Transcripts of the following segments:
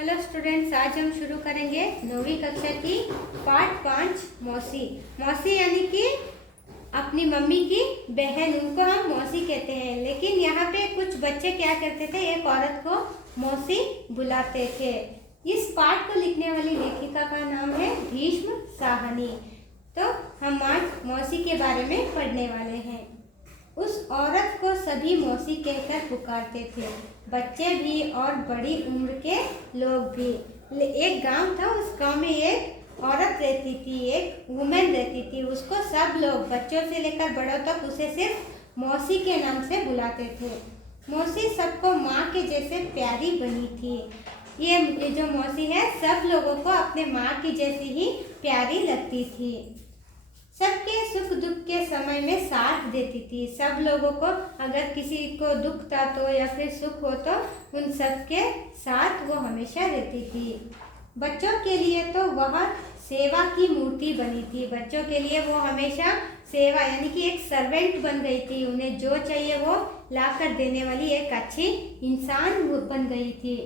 Hello students, आज हम शुरू करेंगे 9वीं कक्षा की पाठ 5 मौसी। मौसी यानी कि अपनी मम्मी की बहन, उनको हम मौसी कहते हैं। लेकिन यहाँ पे कुछ बच्चे क्या करते थे, एक औरत को मौसी बुलाते थे। इस पाठ को लिखने वाली लेखिका का नाम है भीष्म साहनी। तो हम आज मौसी के बारे में पढ़ने वाले हैं। उस औरत को सभी मौसी कहकर पुकारते थे, बच्चे भी और बड़ी उम्र के लोग भी। एक गांव था, उस गांव में एक औरत रहती थी, एक वुमेन रहती थी। उसको सब लोग, बच्चों से लेकर बड़ों तक, उसे सिर्फ मौसी के नाम से बुलाते थे। मौसी सबको माँ के जैसे प्यारी बनी थी। ये जो मौसी है, सब लोगों को अपने माँ की जैसी ही प्यारी लगती थी। सबके सुख दुख के समय में साथ देती थी। सब लोगों को अगर किसी को दुख था तो या फिर सुख हो तो उन सब के साथ वो हमेशा रहती थी। बच्चों के लिए तो वह सेवा की मूर्ति बनी थी। बच्चों के लिए वो हमेशा सेवा यानी कि एक सर्वेंट बन गई थी। उन्हें जो चाहिए वो लाकर देने वाली एक अच्छी इंसान बन गई थी।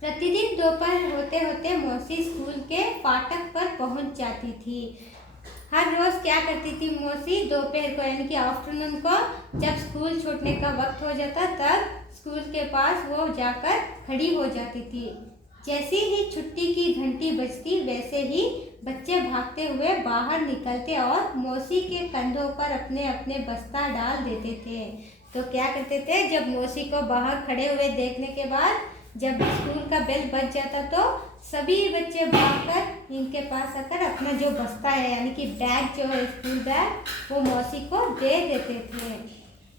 प्रतिदिन दोपहर होते होते मौसी स्कूल के फाटक पर पहुंच जाती थी। हर रोज क्या करती थी मौसी, दोपहर को यानी कि आफ्टरनून को, जब स्कूल छूटने का वक्त हो जाता तब स्कूल के पास वो जाकर खड़ी हो जाती थी। जैसी ही छुट्टी की घंटी बजती वैसे ही बच्चे भागते हुए बाहर निकलते और मौसी के कंधों पर अपने अपने बस्ता डाल देते थे। तो क्या करते थे, जब मौसी को बाहर खड़े हुए देखने के बाद जब स्कूल का बेल बज जाता तो सभी बच्चे भागकर इनके पास आकर अपना जो बस्ता है यानी कि बैग जो है, स्कूल बैग, वो मौसी को दे देते थे।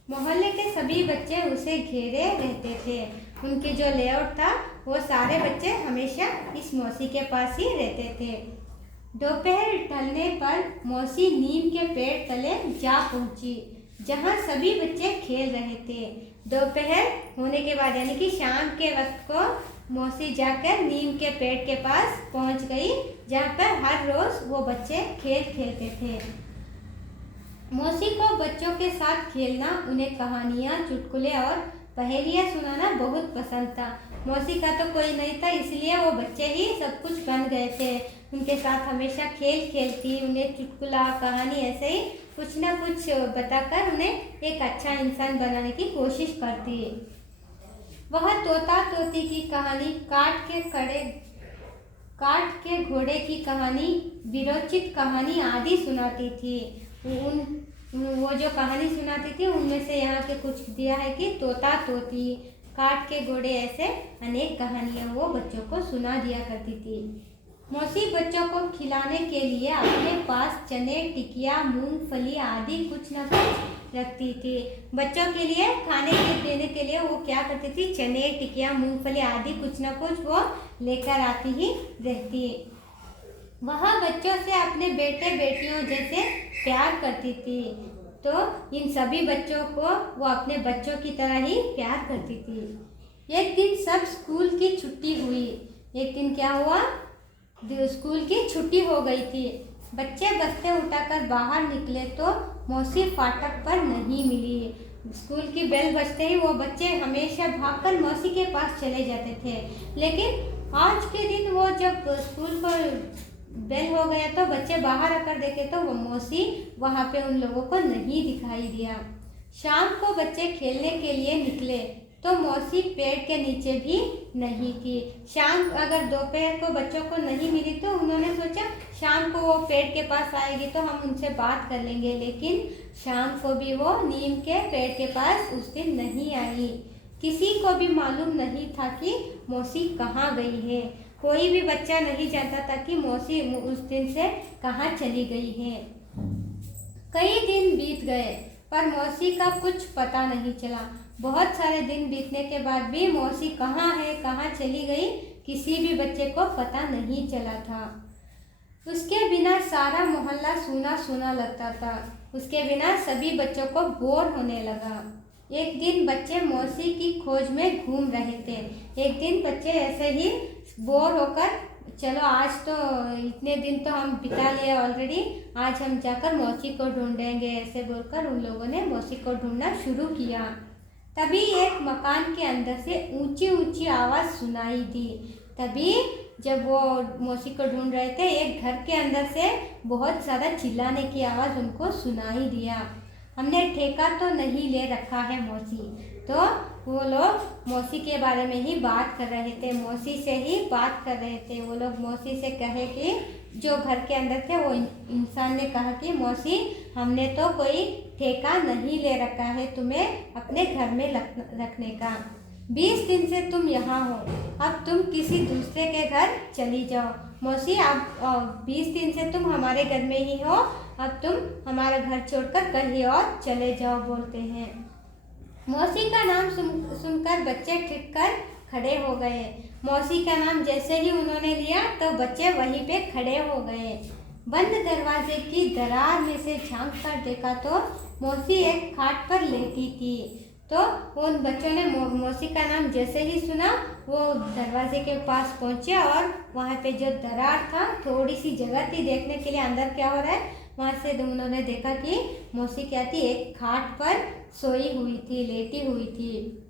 मोहल्ले के सभी बच्चे उसे घेरे रहते थे। उनके जो लेआउट था वो सारे बच्चे हमेशा इस मौसी के पास ही रहते थे। दोपहर ढलने पर मौसी नीम के पेड़ तले जा पहुंची, जहां सभी बच्चे खेल रहे थे। दोपहर होने के बाद यानी कि शाम के वक्त को मौसी जाकर नीम के पेड़ के पास पहुंच गई, जहाँ पर हर रोज वो बच्चे खेल खेलते थे। मौसी को बच्चों के साथ खेलना, उन्हें कहानियाँ, चुटकुले और पहेलियाँ सुनाना बहुत पसंद था। मौसी का तो कोई नहीं था, इसलिए वो बच्चे ही सब कुछ बन गए थे। उनके साथ हमेशा खेल खेलती, उन्हें चुटकुला, कहानी ऐसे ही कुछ ना कुछ बताकर उन्हें एक अच्छा इंसान बनाने की कोशिश करती। वह तोता तोती की कहानी, काठ के घोड़े की कहानी, विरोचित कहानी आदि सुनाती थी। वो जो कहानी सुनाती थी उनमें से यहाँ के कुछ दिया है कि तोता तोती, काठ के घोड़े, ऐसे अनेक कहानियाँ वो बच्चों को सुना दिया करती थी। मौसी बच्चों को खिलाने के लिए अपने पास चने, टिकिया, मूंगफली आदि कुछ न कुछ रखती थी। बच्चों के लिए खाने के देने के लिए वो क्या करती थी, चने, टिकिया, मूंगफली आदि कुछ न कुछ वो लेकर आती ही रहती। वह बच्चों से अपने बेटे बेटियों जैसे प्यार करती थी। तो इन सभी बच्चों को वो अपने बच्चों की तरह ही प्यार करती थी। एक दिन सब स्कूल की छुट्टी हुई। एक दिन क्या हुआ, स्कूल की छुट्टी हो गई थी। बच्चे बस्ते उठाकर बाहर निकले तो मौसी फाटक पर नहीं मिली। स्कूल की बेल बजते ही वो बच्चे हमेशा भागकर मौसी के पास चले जाते थे। लेकिन आज के दिन वो जब स्कूल को बेल हो गया तो बच्चे बाहर आकर देखे तो वो मौसी वहाँ पे उन लोगों को नहीं दिखाई दिया। शाम को बच्चे खेलने के लिए निकले तो मौसी पेड़ के नीचे भी नहीं थी। शाम अगर दोपहर को बच्चों को नहीं मिली तो उन्होंने सोचा शाम को वो पेड़ के पास आएगी तो हम उनसे बात कर लेंगे। लेकिन शाम को भी वो नीम के पेड़ के पास उस दिन नहीं आई। किसी को भी मालूम नहीं था कि मौसी कहाँ गई है। कोई भी बच्चा नहीं जानता था कि मौसी उस दिन से कहाँ चली गई है। कई दिन बीत गए पर मौसी का कुछ पता नहीं चला। बहुत सारे दिन बीतने के बाद भी मौसी कहाँ है, कहाँ चली गई, किसी भी बच्चे को पता नहीं चला था। उसके बिना सारा मोहल्ला सूना सूना लगता था। उसके बिना सभी बच्चों को बोर होने लगा। एक दिन बच्चे मौसी की खोज में घूम रहे थे। एक दिन बच्चे ऐसे ही बोर होकर, चलो आज तो इतने दिन तो हम बिता लिए ऑलरेडी, आज हम जाकर मौसी को ढूंढेंगे, ऐसे बोलकर उन लोगों ने मौसी को ढूंढना शुरू किया। तभी एक मकान के अंदर से ऊंची ऊंची आवाज़ सुनाई दी। तभी जब वो मौसी को ढूंढ रहे थे, एक घर के अंदर से बहुत ज़्यादा चिल्लाने की आवाज़ उनको सुनाई दिया। हमने ठेका तो नहीं ले रखा है मौसी। तो वो लोग मौसी के बारे में ही बात कर रहे थे, मौसी से ही बात कर रहे थे। वो लोग मौसी से कहे कि जो घर के अंदर थे वो इंसान ने कहा कि मौसी, हमने तो कोई ठेका नहीं ले रखा है तुम्हें अपने घर में रखने का। 20 दिन से तुम यहाँ हो, अब तुम किसी दूसरे के घर चली जाओ। मौसी, अब 20 दिन से तुम हमारे घर में ही हो, अब तुम हमारा घर छोड़कर कहीं और चले जाओ बोलते हैं। मौसी का नाम सुनकर बच्चे ठिक कर खड़े हो गए। मौसी का नाम जैसे ही उन्होंने लिया तो बच्चे वहीं पे खड़े हो गए। बंद दरवाजे की दरार में से झांक कर देखा तो मौसी एक खाट पर लेटी थी। तो उन बच्चों ने मौसी का नाम जैसे ही सुना वो दरवाजे के पास पहुंचे और वहाँ पे जो दरार था, थोड़ी सी जगह थी देखने के लिए अंदर क्या हो रहा है। वहाँ से उन्होंने देखा कि मौसी क्या थी, एक खाट पर सोई हुई थी, लेटी हुई थी।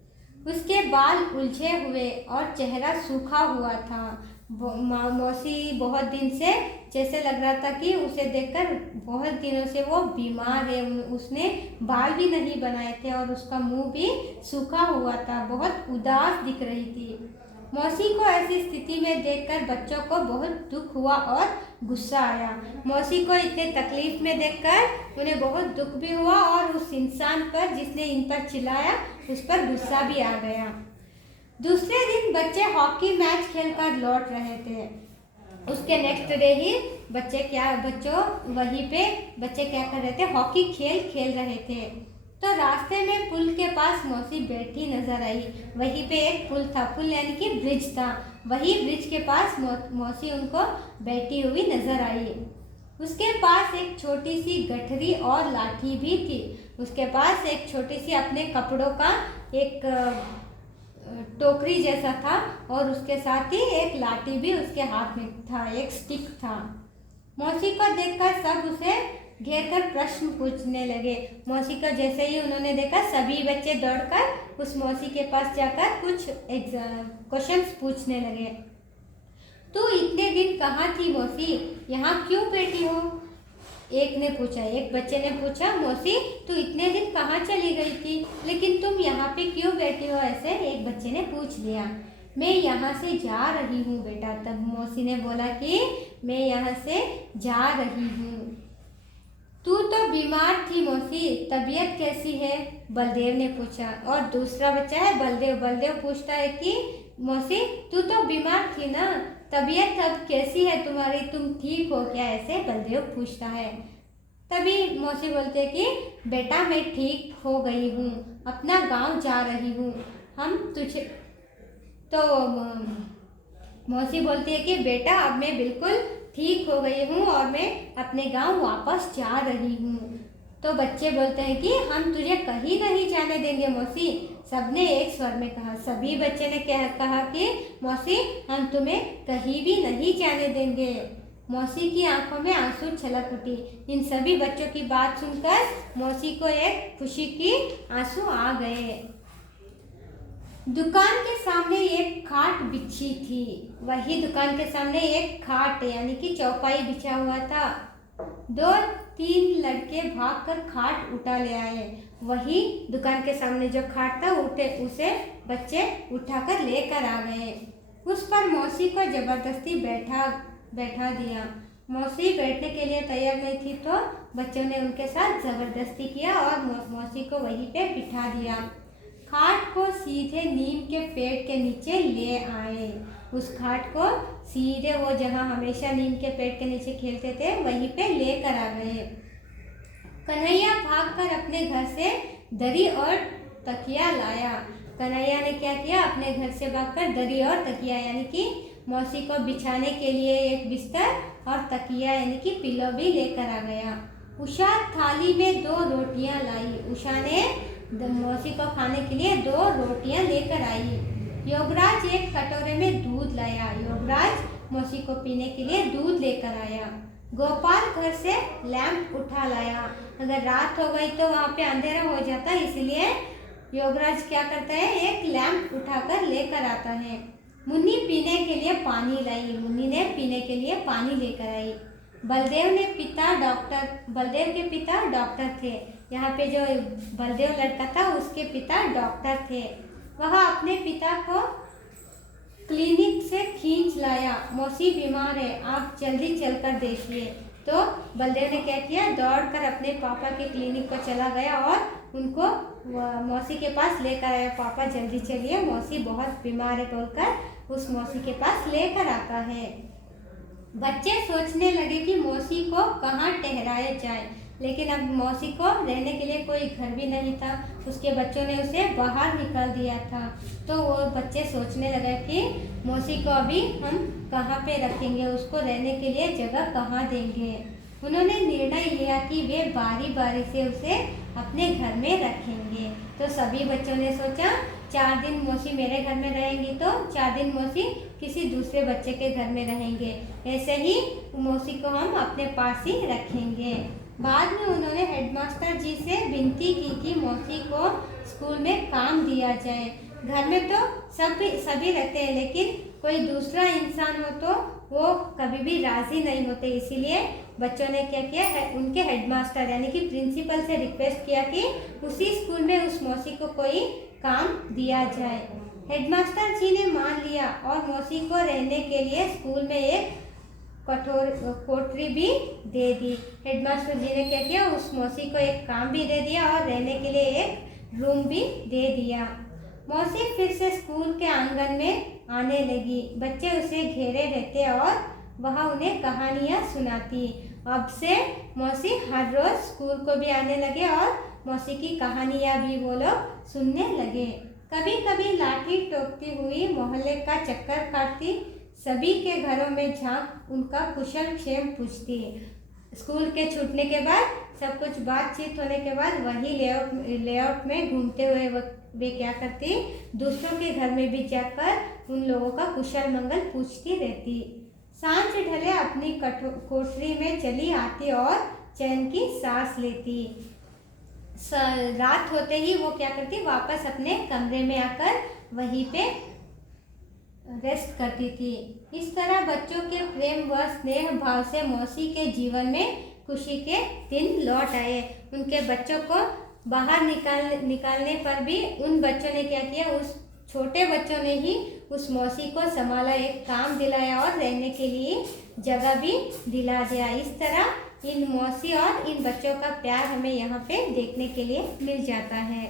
उसके बाल उलझे हुए और चेहरा सूखा हुआ था। मौसी बहुत दिन से जैसे लग रहा था कि उसे देखकर बहुत दिनों से वो बीमार है। उसने बाल भी नहीं बनाए थे और उसका मुंह भी सूखा हुआ था, बहुत उदास दिख रही थी। मौसी को ऐसी स्थिति में देखकर बच्चों को बहुत दुख हुआ और गुस्सा आया। मौसी को इतने तकलीफ में देखकर उन्हें बहुत दुख भी हुआ और उस इंसान पर जिसने इन पर चिल्लाया उस पर गुस्सा भी आ गया। दूसरे दिन बच्चे हॉकी मैच खेलकर लौट रहे थे। उसके नेक्स्ट डे ही बच्चे क्या कर रहे थे, हॉकी खेल रहे थे। तो रास्ते में पुल के पास मौसी बैठी नजर आई। वहीं पे एक पुल था, पुल यानी कि ब्रिज था। वही ब्रिज के पास मौसी उनको बैठी हुई नजर आई। उसके पास एक छोटी सी गठरी और लाठी भी थी। उसके पास एक छोटी सी अपने कपड़ों का एक टोकरी जैसा था और उसके साथ ही एक लाठी भी उसके हाथ में था, एक स्टिक था। मौसी को देखकर सब उसे घेर कर प्रश्न पूछने लगे। मौसी को जैसे ही उन्होंने देखा सभी बच्चे दौड़कर उस मौसी के पास जाकर कुछ क्वेश्चंस पूछने लगे। तू इतने दिन कहाँ थी मौसी, यहाँ क्यों बैठी हो? एक बच्चे ने पूछा, मौसी तू इतने दिन कहाँ चली गई थी, लेकिन तुम यहाँ पे क्यों बैठी हो? ऐसे एक बच्चे ने पूछ लिया। मैं यहाँ से जा रही हूँ बेटा। तब मौसी ने बोला कि मैं यहाँ से जा रही हूँ। तू तो बीमार थी मौसी, तबीयत कैसी है? बलदेव ने पूछा। और दूसरा बच्चा है बलदेव पूछता है कि मौसी तू तो बीमार थी ना, तबीयत अब कैसी है तुम्हारी, तुम ठीक हो क्या? ऐसे बलदेव पूछता है। तभी मौसी बोलते हैं कि बेटा मैं ठीक हो गई हूँ, अपना गांव जा रही हूँ। हम तुझे तो मौसी बोलती है कि बेटा अब मैं बिल्कुल ठीक हो गई हूँ और मैं अपने गांव वापस जा रही हूँ। तो बच्चे बोलते हैं कि हम तुझे कहीं नहीं जाने देंगे मौसी। सबने एक स्वर में कहा, सभी बच्चे ने कहा कि मौसी हम तुम्हें कहीं भी नहीं जाने देंगे। मौसी की आंखों में आंसू छलक उठी। इन सभी बच्चों की बात सुनकर मौसी को एक खुशी की आंसू आ गए। दुकान के सामने एक खाट बिछी थी। वही दुकान के सामने एक खाट यानी कि चौपाई बिछा हुआ था। 2-3 लड़के भागकर खाट उठा ले आए। वही दुकान के सामने जो खाट था उसे बच्चे उठाकर लेकर आ गए। उस पर मौसी को जबरदस्ती बैठा दिया। मौसी बैठने के लिए तैयार नहीं थी तो बच्चों ने उनके साथ जबरदस्ती किया और मौसी को वहीं पे बिठा दिया। खाट को सीधे नीम के पेड़ के नीचे ले आए। उस खाट को सीधे वो जहाँ हमेशा नीम के पेड़ के नीचे खेलते थे वहीं पे लेकर आ गए। कन्हैया भागकर अपने घर से दरी और तकिया लाया। कन्हैया ने क्या किया, अपने घर से भागकर दरी और तकिया यानी कि मौसी को बिछाने के लिए एक बिस्तर और तकिया यानी कि पिलो भी लेकर आ गया। उषा थाली में 2 रोटियां लाई। उषा ने मौसी को खाने के लिए 2 रोटियां लेकर आई। योगराज एक कटोरे में दूध लाया। योगराज मौसी को पीने के लिए दूध लेकर आया। गोपाल घर से लैंप उठा लाया। अगर रात हो गई तो वहाँ पे अंधेरा हो जाता, इसलिए योगराज क्या करता है, एक लैंप उठाकर लेकर आता है। मुन्नी पीने के लिए पानी लाई, मुन्नी ने पीने के लिए पानी लेकर आई। बलदेव के पिता डॉक्टर थे। यहाँ पे जो बलदेव लड़का था उसके पिता डॉक्टर थे। वह अपने पिता को क्लिनिक से खींच लाया। मौसी बीमार है, आप जल्दी चलकर देखिए। तो बलदेव ने क्या किया, दौड़कर अपने पापा के क्लिनिक पर चला गया और उनको मौसी के पास लेकर आया। पापा जल्दी चलिए, मौसी बहुत बीमार है बोलकर उस मौसी के पास लेकर आता है। बच्चे सोचने लगे कि मौसी को कहाँ ठहराया जाए, लेकिन अब मौसी को रहने के लिए कोई घर भी नहीं था। उसके बच्चों ने उसे बाहर निकाल दिया था। तो वो बच्चे सोचने लगे कि मौसी को अभी हम कहाँ पे रखेंगे, उसको रहने के लिए जगह कहाँ देंगे। उन्होंने निर्णय लिया कि वे बारी बारी से उसे अपने घर में रखेंगे। तो सभी बच्चों ने सोचा 4 दिन मौसी मेरे घर में रहेंगी तो 4 दिन मौसी किसी दूसरे बच्चे के घर में रहेंगे। ऐसे ही मौसी को हम अपने पास ही रखेंगे। बाद में उन्होंने हेडमास्टर जी से विनती की कि मौसी को स्कूल में काम दिया जाए। घर में तो सभी रहते हैं, लेकिन कोई दूसरा इंसान हो तो वो कभी भी राजी नहीं होते। इसीलिए बच्चों ने क्या किया है, उनके हेडमास्टर यानी कि प्रिंसिपल से रिक्वेस्ट किया कि उसी स्कूल में उस मौसी को कोई काम दिया जाए। हेडमास्टर जी ने मान लिया और मौसी को रहने के लिए स्कूल में एक कोठरी भी दे दी। हेडमास्टर जी ने क्या किया, उस मौसी को एक काम भी दे दिया और रहने के लिए एक रूम भी दे दिया। मौसी फिर से स्कूल के आंगन में आने लगी। बच्चे उसे घेरे रहते और वह उन्हें कहानियाँ सुनाती। अब से मौसी हर रोज स्कूल को भी आने लगे और मौसी की कहानियाँ भी वो लोग सुनने लगे। कभी कभी लाठी टोकती हुई मोहल्ले का चक्कर काटती, सभी के घरों में झांक उनका कुशल क्षेम पूछती। स्कूल के छूटने के बाद सब कुछ बातचीत होने के बाद वही लेआउट में घूमते हुए वे क्या करती, दूसरों के घर में भी जाकर उन लोगों का कुशल मंगल पूछती रहती। सांझ ढले अपनी कोठरी में चली आती और चैन की सांस लेती। रात होते ही वो क्या करती, वापस अपने कमरे में आकर वहीं पे रेस्ट करती थी। इस तरह बच्चों के प्रेम व स्नेह भाव से मौसी के जीवन में खुशी के दिन लौट आए। उनके बच्चों को बाहर निकालने पर भी उन बच्चों ने क्या किया, उस छोटे बच्चों ने ही उस मौसी को संभाला, एक काम दिलाया और रहने के लिए जगह भी दिला दिया। इस तरह इन मौसी और इन बच्चों का प्यार हमें यहाँ पे देखने के लिए मिल जाता है।